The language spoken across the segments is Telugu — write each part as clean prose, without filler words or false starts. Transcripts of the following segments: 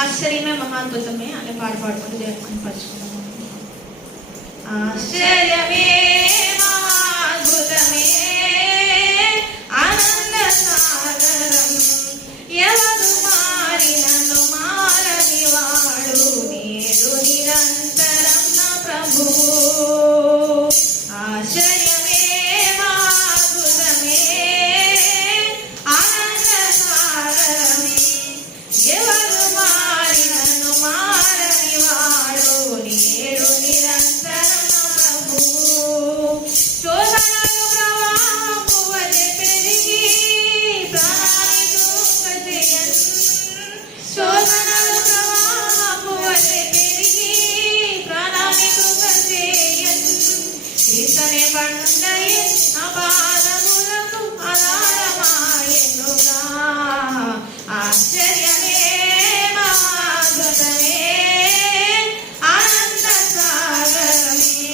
ఆశ్చర్యమే మహాద్భుతమే అనే పాట పాడుకుంటూ దేవుని పరుచుకున్నాము. ఆశ్చర్యమే మహాద్భుతమే ఆనంద సాగరం ఎవరు మారినను మారని వాడు నేడు నిరంతరం నా ప్రభువు. ఆశ్చర్యమే మహాద్భుతమే ఆనంద సాగరం ఎవరు మారినను మారని వాడు నేడు నిరంతరం నా ప్రభువు. శోధనలు ప్రవాహము వలె పెరిగి ప్రాణాన్ని కృంగజేయన్. శోధనలు ప్రవాహము వలె పెరిగి ప్రాణాన్ని కృంగజేయన్. ఈతనే పండయే నా పాదములకు ఆధారమాయెనుగా. ఆశ్చర్యమే మహాద్భుతమే ఆనంద సాగరమే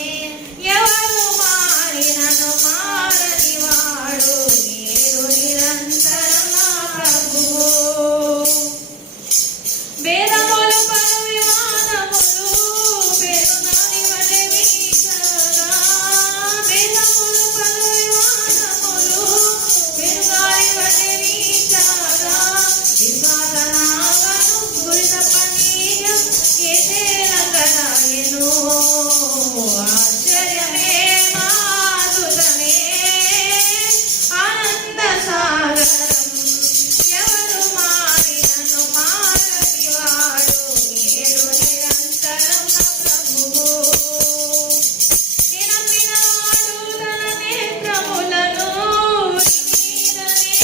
ఎవరు మారినను మారని వాడు నేడు నిరంతరం నా ప్రభువు. వేదములు పలు వివాదములు పెరునాని వలె వీచగా. వేదములు పలు వివాదములు పెరునాని వలె వీచగా. విశ్వాసనాగను గురిత పనీయం కేసేలంగనాయెను. ఆశ్చర్యమే మహాద్భుతమే ఆనంద సాగరం ఎవరు మారినను మారని వాడు నేడు నిరంతరం నా ప్రభువు. నినమ్మిన వాడు తన నేత్రములను నీరనే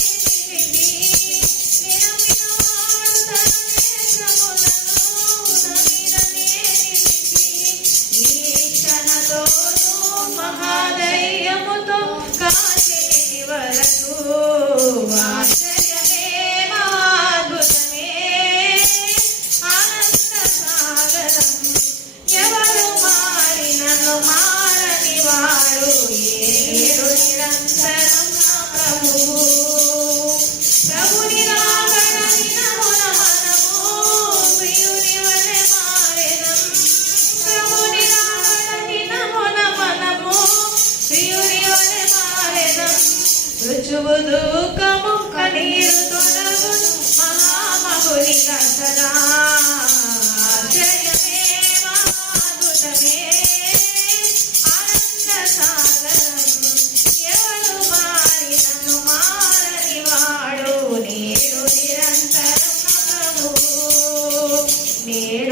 నిలిపి. నినమ్మిన వాడు తన నేత్రములను నీరనే నిలిపి. నిరీక్షణతోనూ మహాధైర్యముతో కాచేటి వరకు. ఆశ్చర్యమే మహాద్భుతమే ఆనంద సాగరం ఎవరు మారినను మారని వాడు ఏడు నిరంతరం నా ప్రభువు. ప్రభుని రాగడ వినమున మనము ప్రియుని వలె మారెదం. ప్రభుని రాగడ వినమున మనము ప్రియుని వలె మారెదం. రుచువు దుఃఖము కన్నీరు తొలగును మహామహుని దర్శనా. ఆశ్చర్యమే మహాద్భుతమే ఆనంద సాగరం ఎవరు మారినను మారని వాడు నేడు నిరంతరం నా ప్రభువు. నేడు